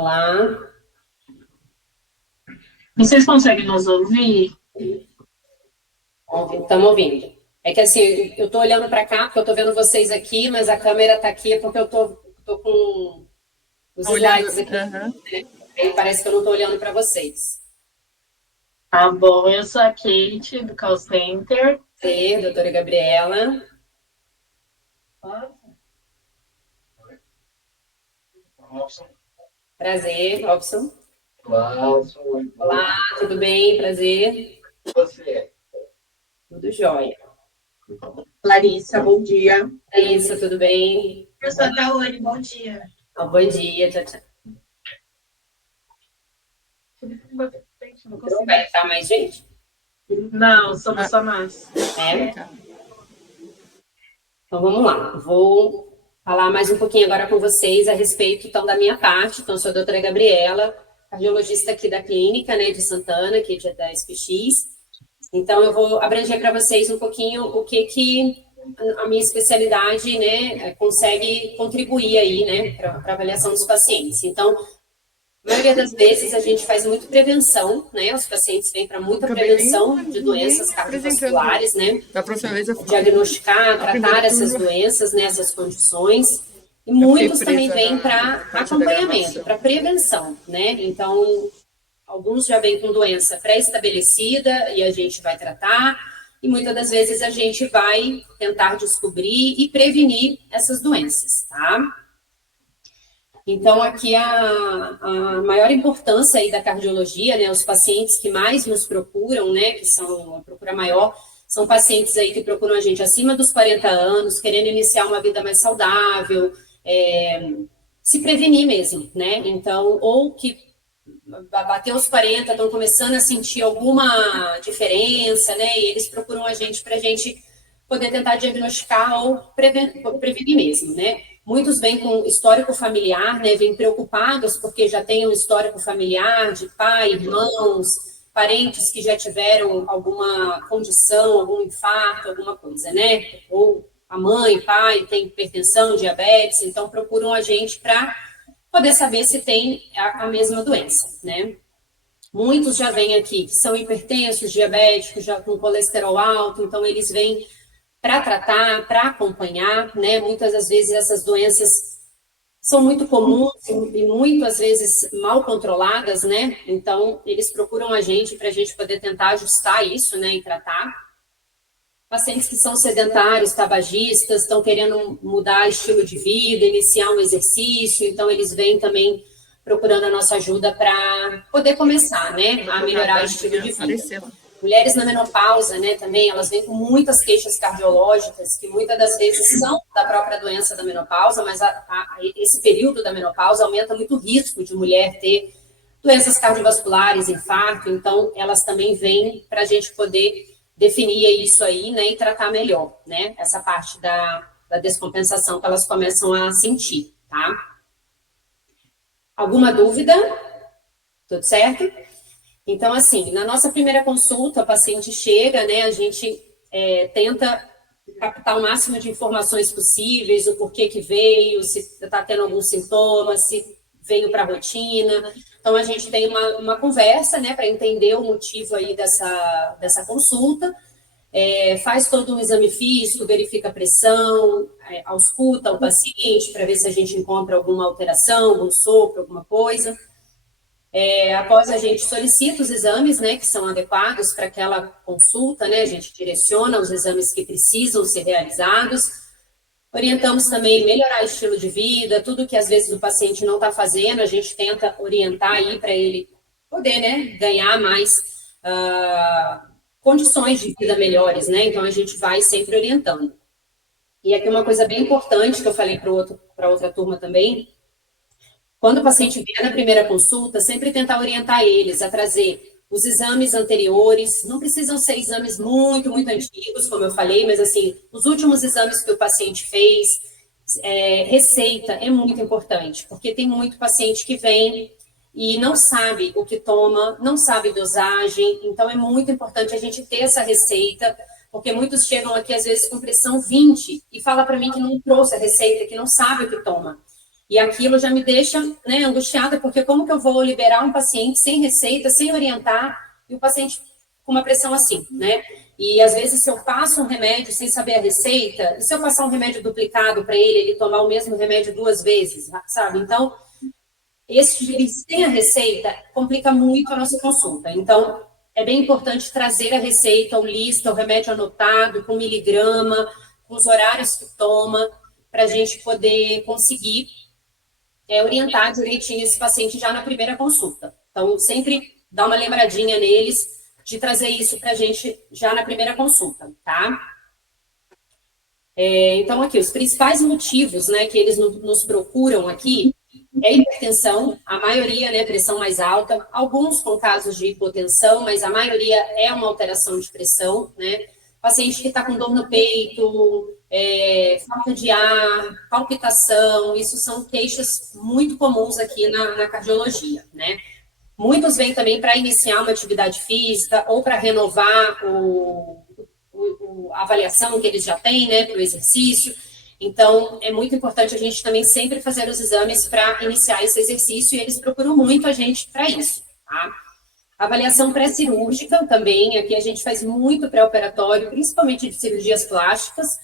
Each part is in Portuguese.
Olá. Vocês conseguem nos ouvir? Estamos ouvindo. É que assim, eu estou olhando para cá, porque eu estou vendo vocês aqui, mas a câmera está aqui porque eu tô com os Tá olhando. slides aqui. Aham. Aí parece que eu não estou olhando para vocês. Tá bom, eu sou a Kate, do call center. Prazer, doutora Gabriela. Prazer, Robson. Olá, tudo bem? Prazer. Tudo jóia. Larissa, bom dia. É isso, tudo bem? Eu sou a Tawane, bom dia. Bom dia, tchau, tchau. Não vai estar mais gente? Não, somos só nós. É? Então vamos lá. Vou falar mais um pouquinho agora com vocês a respeito então da minha parte. Então, eu sou a doutora Gabriela, cardiologista aqui da clínica, né, de Santana, aqui da SPX. Então, eu vou abranger para vocês um pouquinho o que a minha especialidade, né, consegue contribuir aí, né, para a avaliação dos pacientes. Então, a maioria das vezes a gente faz muito prevenção, né? Os pacientes vêm para muita prevenção de doenças cardiovasculares, né? Da próxima vez eu falo. Diagnosticar, tratar essas doenças, né? Essas condições. E muitos também vêm para acompanhamento, para prevenção, né? Então, alguns já vêm com doença pré-estabelecida e a gente vai tratar, e muitas das vezes a gente vai tentar descobrir e prevenir essas doenças, tá? Então, aqui a maior importância aí da cardiologia, né, os pacientes que mais nos procuram, né, que são a procura maior, são pacientes aí que procuram a gente acima dos 40 anos, querendo iniciar uma vida mais saudável, se prevenir mesmo, né, então, ou que bateu os 40, estão começando a sentir alguma diferença, né, e eles procuram a gente para a gente poder tentar diagnosticar ou prevenir mesmo, né. Muitos vêm com histórico familiar, né, vêm preocupados porque já têm um histórico familiar de pai, irmãos, parentes que já tiveram alguma condição, algum infarto, alguma coisa, né? Ou a mãe, pai tem hipertensão, diabetes, então procuram a gente para poder saber se tem a mesma doença, né? Muitos já vêm aqui que são hipertensos, diabéticos, já com colesterol alto, então eles vêm para tratar, para acompanhar, né? Muitas das vezes essas doenças são muito comuns e muitas vezes mal controladas, né? Então, eles procuram a gente para a gente poder tentar ajustar isso, né? E tratar. Pacientes que são sedentários, tabagistas, estão querendo mudar estilo de vida, iniciar um exercício, então eles vêm também procurando a nossa ajuda para poder começar, né? A melhorar o estilo de vida. Mulheres na menopausa, né, também, elas vêm com muitas queixas cardiológicas, que muitas das vezes são da própria doença da menopausa, mas esse período da menopausa aumenta muito o risco de mulher ter doenças cardiovasculares, infarto, então elas também vêm para a gente poder definir isso aí, né, e tratar melhor, né, essa parte da descompensação que elas começam a sentir, tá? Alguma dúvida? Tudo certo? Então, assim, na nossa primeira consulta, a paciente chega, né, a gente tenta captar o máximo de informações possíveis, o porquê que veio, se está tendo algum sintoma, se veio para a rotina. Então, a gente tem uma conversa, né, para entender o motivo aí dessa consulta, faz todo um exame físico, verifica a pressão, ausculta o paciente para ver se a gente encontra alguma alteração, algum sopro, alguma coisa. Após a gente solicita os exames, né, que são adequados para aquela consulta, né, a gente direciona os exames que precisam ser realizados, orientamos também melhorar o estilo de vida, tudo que às vezes o paciente não está fazendo, a gente tenta orientar aí para ele poder, né, ganhar mais condições de vida melhores, né, então a gente vai sempre orientando. E aqui uma coisa bem importante que eu falei para outra turma também, quando o paciente vier na primeira consulta, sempre tentar orientar eles a trazer os exames anteriores, não precisam ser exames muito, muito antigos, como eu falei, mas assim, os últimos exames que o paciente fez, receita é muito importante, porque tem muito paciente que vem e não sabe o que toma, não sabe dosagem, então é muito importante a gente ter essa receita, porque muitos chegam aqui às vezes com pressão 20 e fala para mim que não trouxe a receita, que não sabe o que toma. E aquilo já me deixa, né, angustiada, porque como que eu vou liberar um paciente sem receita, sem orientar, e o paciente com uma pressão assim, né? E às vezes, se eu passo um remédio sem saber a receita, e se eu passar um remédio duplicado para ele tomar o mesmo remédio 2 vezes, sabe? Então, esse sem a receita complica muito a nossa consulta. Então, é bem importante trazer a receita, o lista, o remédio anotado, com miligrama, com os horários que toma, para a gente poder conseguir orientar direitinho esse paciente já na primeira consulta. Então, sempre dá uma lembradinha neles de trazer isso para a gente já na primeira consulta, tá? Então, aqui, os principais motivos, né, que eles nos procuram aqui é hipertensão, a maioria, né, pressão mais alta, alguns com casos de hipotensão, mas a maioria é uma alteração de pressão, né? Paciente que está com dor no peito, falta de ar, palpitação, isso são queixas muito comuns aqui na cardiologia, né? Muitos vêm também para iniciar uma atividade física ou para renovar a avaliação que eles já têm, né, para o exercício. Então, é muito importante a gente também sempre fazer os exames para iniciar esse exercício e eles procuram muito a gente para isso, tá? Avaliação pré-cirúrgica também, aqui a gente faz muito pré-operatório, principalmente de cirurgias plásticas,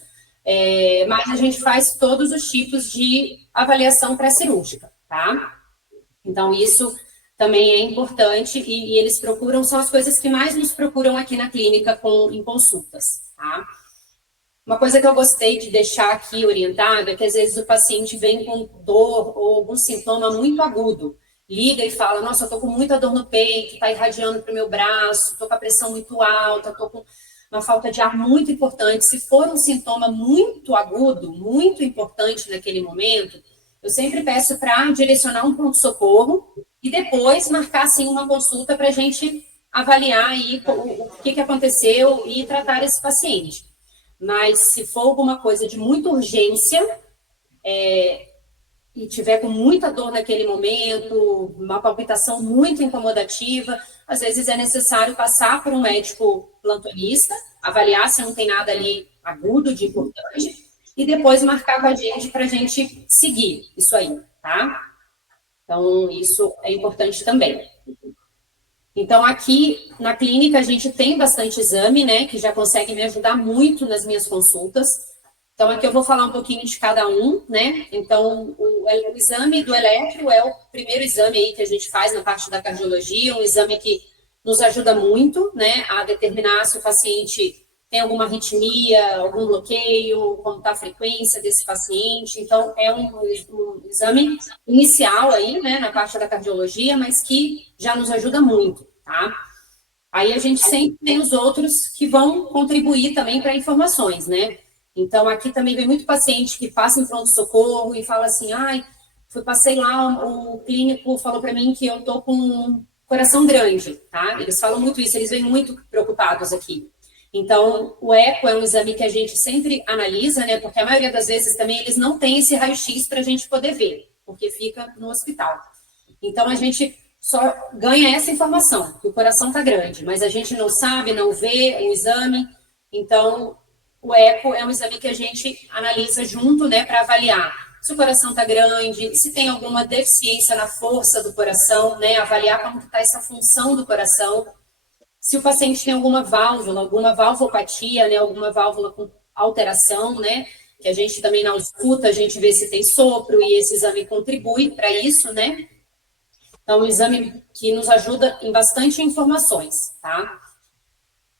mas a gente faz todos os tipos de avaliação pré-cirúrgica, tá? Então, isso também é importante e eles procuram, são as coisas que mais nos procuram aqui na clínica em consultas, tá? Uma coisa que eu gostei de deixar aqui orientada é que às vezes o paciente vem com dor ou algum sintoma muito agudo, liga e fala, nossa, eu tô com muita dor no peito, tá irradiando pro meu braço, tô com a pressão muito alta, tô com uma falta de ar muito importante. Se for um sintoma muito agudo, muito importante naquele momento, eu sempre peço para direcionar um pronto-socorro e depois marcar, assim, uma consulta para a gente avaliar aí o que aconteceu e tratar esse paciente. Mas se for alguma coisa de muita urgência e tiver com muita dor naquele momento, uma palpitação muito incomodativa, às vezes é necessário passar por um médico plantonista, avaliar se não tem nada ali agudo de importante, e depois marcar com a gente para a gente seguir isso aí, tá? Então, isso é importante também. Então, aqui na clínica, a gente tem bastante exame, né, que já consegue me ajudar muito nas minhas consultas. Então, aqui eu vou falar um pouquinho de cada um, né? Então, o exame do eletro é o primeiro exame aí que a gente faz na parte da cardiologia, um exame que nos ajuda muito, né, a determinar se o paciente tem alguma arritmia, algum bloqueio, como está a frequência desse paciente. Então, é um exame inicial aí, né, na parte da cardiologia, mas que já nos ajuda muito, tá? Aí a gente sempre tem os outros que vão contribuir também para informações, né? Então, aqui também vem muito paciente que passa em pronto-socorro e fala assim, ai, passei lá, o clínico falou para mim que eu tô com um coração grande, tá? Eles falam muito isso, eles vêm muito preocupados aqui. Então, o eco é um exame que a gente sempre analisa, né? Porque a maioria das vezes também eles não têm esse raio-x para a gente poder ver, porque fica no hospital. Então, a gente só ganha essa informação, que o coração está grande, mas a gente não sabe, não vê o exame. Então, o eco é um exame que a gente analisa junto, né? Para avaliar se o coração está grande, se tem alguma deficiência na força do coração, né? Avaliar como está essa função do coração. Se o paciente tem alguma valvopatia, né, alguma válvula com alteração, né, que a gente também na ausculta, a gente vê se tem sopro e esse exame contribui para isso, né. Então, um exame que nos ajuda em bastante informações, tá.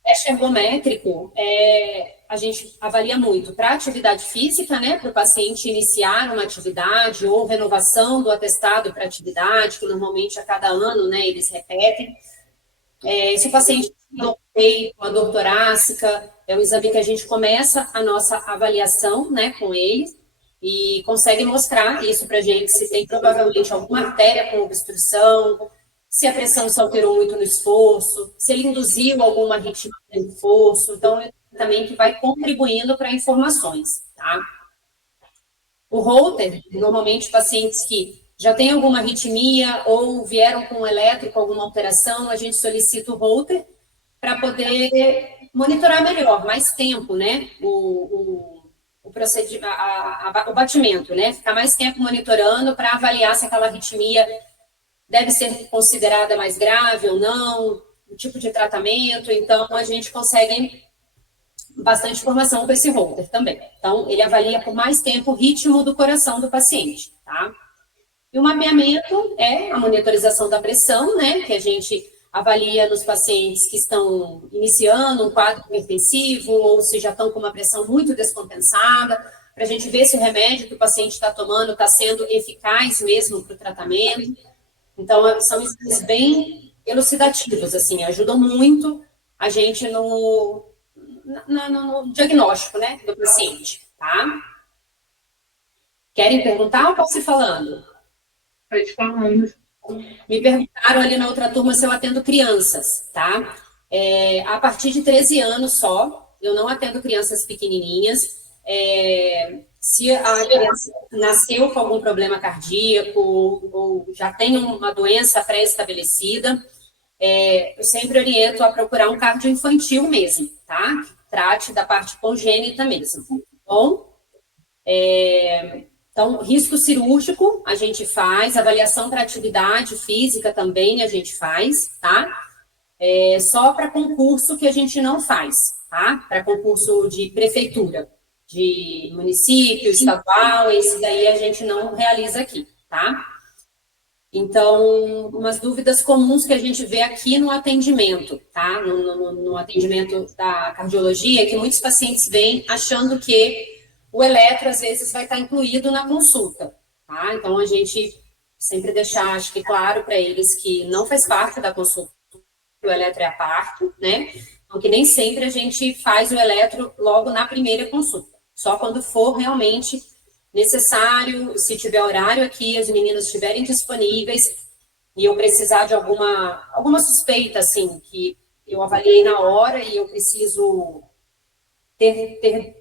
Teste ergométrico, a gente avalia muito para atividade física, né, para o paciente iniciar uma atividade ou renovação do atestado para atividade, que normalmente a cada ano, né, eles repetem. Se o paciente tem dor no peito, uma dor torácica, é um exame que a gente começa a nossa avaliação, né, com ele e consegue mostrar isso para a gente, se tem provavelmente alguma artéria com obstrução, se a pressão se alterou muito no esforço, se ele induziu alguma arritmia no esforço. Então, também que vai contribuindo para informações, tá? O Holter, normalmente pacientes que já tem alguma arritmia ou vieram com um elétrico, alguma alteração, a gente solicita o Holter para poder monitorar melhor, mais tempo, né, o o batimento, né? Ficar mais tempo monitorando para avaliar se aquela arritmia deve ser considerada mais grave ou não, o tipo de tratamento. Então, a gente consegue bastante informação com esse holder também. Então, ele avalia por mais tempo o ritmo do coração do paciente, tá? E o mapeamento é a monitorização da pressão, né? Que a gente avalia nos pacientes que estão iniciando um quadro hipertensivo ou se já estão com uma pressão muito descompensada, para a gente ver se o remédio que o paciente está tomando está sendo eficaz mesmo para o tratamento. Então, são exames bem elucidativos, assim, ajudam muito a gente no diagnóstico, né, do paciente, tá? Querem perguntar ou posso ir falando? Pode falando. Me perguntaram ali na outra turma se eu atendo crianças, tá? A partir de 13 anos só, eu não atendo crianças pequenininhas. Se a criança nasceu com algum problema cardíaco ou já tem uma doença pré-estabelecida, eu sempre oriento a procurar um cardio infantil mesmo, tá? Que trate da parte congênita mesmo, tá bom? Então, risco cirúrgico a gente faz, avaliação para atividade física também a gente faz, tá? Só para concurso que a gente não faz, tá? Para concurso de prefeitura, de município, estadual, esse daí a gente não realiza aqui, tá? Então, umas dúvidas comuns que a gente vê aqui no atendimento, tá? No atendimento da cardiologia, é que muitos pacientes vêm achando que o eletro, às vezes, vai estar incluído na consulta, tá? Então, a gente sempre deixar, acho que claro para eles que não faz parte da consulta, que o eletro é a parte, né? Então, que nem sempre a gente faz o eletro logo na primeira consulta, só quando for realmente necessário, se tiver horário aqui, as meninas estiverem disponíveis e eu precisar de alguma suspeita, assim, que eu avaliei na hora e eu preciso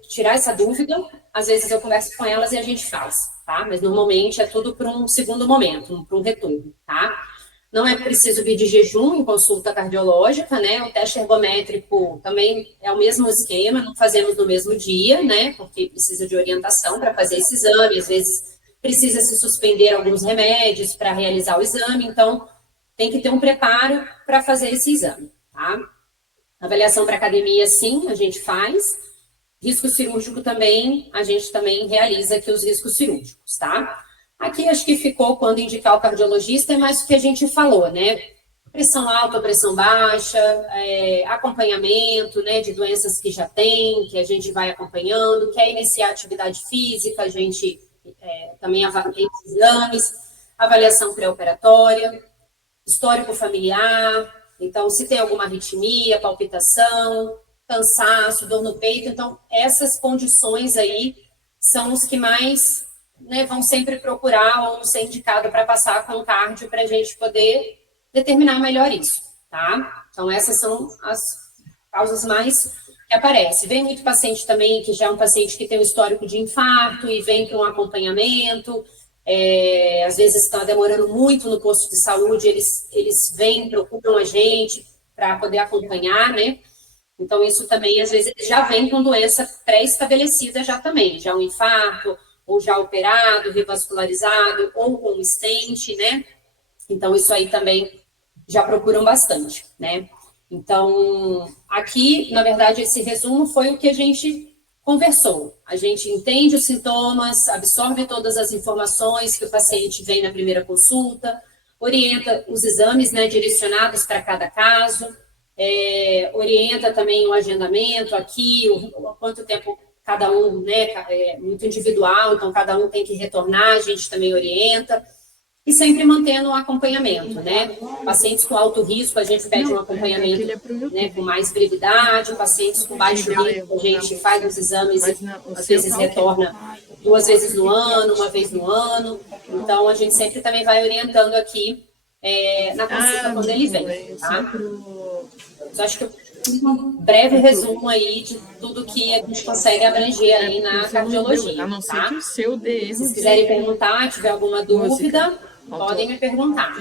tirar essa dúvida, às vezes eu converso com elas e a gente faz, tá? Mas normalmente é tudo para um segundo momento, para um retorno, tá? Não é preciso vir de jejum em consulta cardiológica, né? O teste ergométrico também é o mesmo esquema, não fazemos no mesmo dia, né? Porque precisa de orientação para fazer esse exame, às vezes precisa se suspender alguns remédios para realizar o exame, então tem que ter um preparo para fazer esse exame, tá? Avaliação para academia, sim, a gente faz. Risco cirúrgico também, a gente também realiza aqui os riscos cirúrgicos, tá? Aqui acho que ficou, quando indicar o cardiologista, é mais o que a gente falou, né? Pressão alta, pressão baixa, acompanhamento, né, de doenças que já tem, que a gente vai acompanhando, quer iniciar atividade física, a gente também avalia os exames, avaliação pré-operatória, histórico familiar, então se tem alguma arritmia, palpitação, cansaço, dor no peito, então essas condições aí são os que mais, né, vão sempre procurar ou ser indicado para passar com o cardio para a gente poder determinar melhor isso, tá? Então essas são as causas mais que aparecem. Vem muito paciente também que já é um paciente que tem um histórico de infarto e vem para um acompanhamento, às vezes está demorando muito no posto de saúde, eles vêm, procuram a gente para poder acompanhar, né? Então, isso também, às vezes, já vem com doença pré-estabelecida já também, já um infarto, ou já operado, revascularizado, ou com stent, né? Então, isso aí também já procuram bastante, né? Então, aqui, na verdade, esse resumo foi o que a gente conversou. A gente entende os sintomas, absorve todas as informações que o paciente vem na primeira consulta, orienta os exames, né, direcionados para cada caso, orienta também o agendamento aqui, o quanto tempo cada um, né, é muito individual, então cada um tem que retornar, a gente também orienta, e sempre mantendo um acompanhamento, né, pacientes com alto risco, a gente pede um acompanhamento, né, com mais brevidade, pacientes com baixo risco, a gente faz os exames e às vezes retorna 2 vezes no ano, 1 vez no ano, então a gente sempre também vai orientando aqui na consulta quando ele vem, tá? Eu acho que um breve resumo aí de tudo que a gente consegue abranger aí na cardiologia, tá? Se vocês quiserem perguntar, tiver alguma dúvida, podem me perguntar.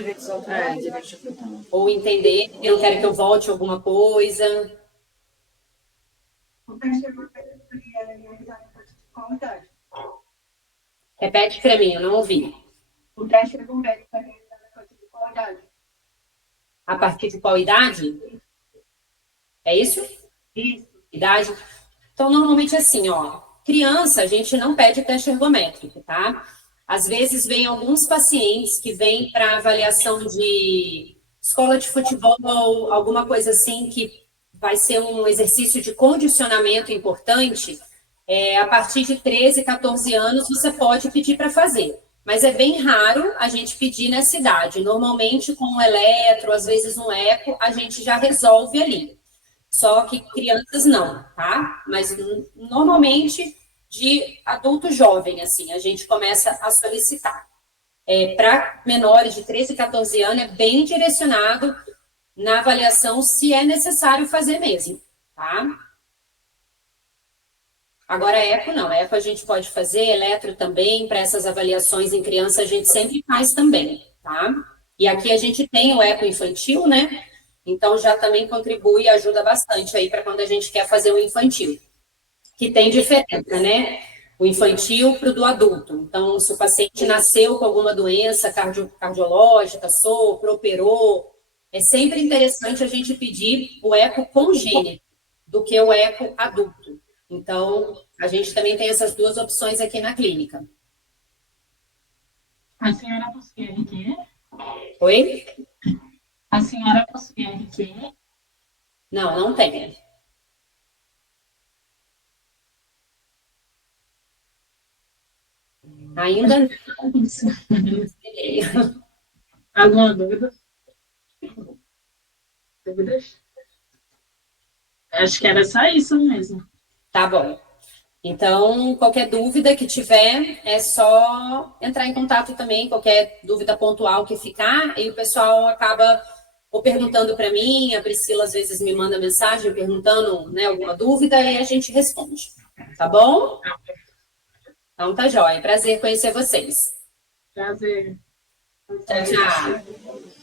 Ou entender, não querem que eu volte alguma coisa. qual idade? Repete para mim, eu não ouvi. O teste ergométrico é realizado a partir de qual idade? A partir de qual idade? É isso? Isso. Idade? Então, normalmente assim, ó, criança, a gente não pede teste ergométrico, tá? Às vezes vem alguns pacientes que vêm para avaliação de escola de futebol, alguma coisa assim, que vai ser um exercício de condicionamento importante. A partir de 13, 14 anos, você pode pedir para fazer. Mas é bem raro a gente pedir nessa idade. Normalmente, com um eletro, às vezes um eco, a gente já resolve ali. Só que crianças não, tá? Mas normalmente de adulto jovem, assim, a gente começa a solicitar. Para menores de 13, 14 anos, é bem direcionado na avaliação se é necessário fazer mesmo, tá? Agora, eco não. Eco a gente pode fazer, eletro também, para essas avaliações em criança a gente sempre faz também, tá? E aqui a gente tem o eco infantil, né? Então já também contribui e ajuda bastante aí para quando a gente quer fazer o infantil. Que tem diferença, né? O infantil para o do adulto. Então, se o paciente nasceu com alguma doença cardiológica, sopro, operou, é sempre interessante a gente pedir o eco congênito do que o eco adulto. Então, a gente também tem essas duas opções aqui na clínica. A senhora possui RQ? Oi? A senhora possui RQ? Não, não tem. Ainda não. Alguma dúvida? Dúvidas? Acho que era só isso mesmo. Tá bom. Então, qualquer dúvida que tiver, é só entrar em contato também, qualquer dúvida pontual que ficar, e o pessoal acaba ou perguntando para mim, a Priscila às vezes me manda mensagem perguntando, né, alguma dúvida, e a gente responde. Tá bom? Então tá jóia. Prazer conhecer vocês. Prazer. Tchau, tchau.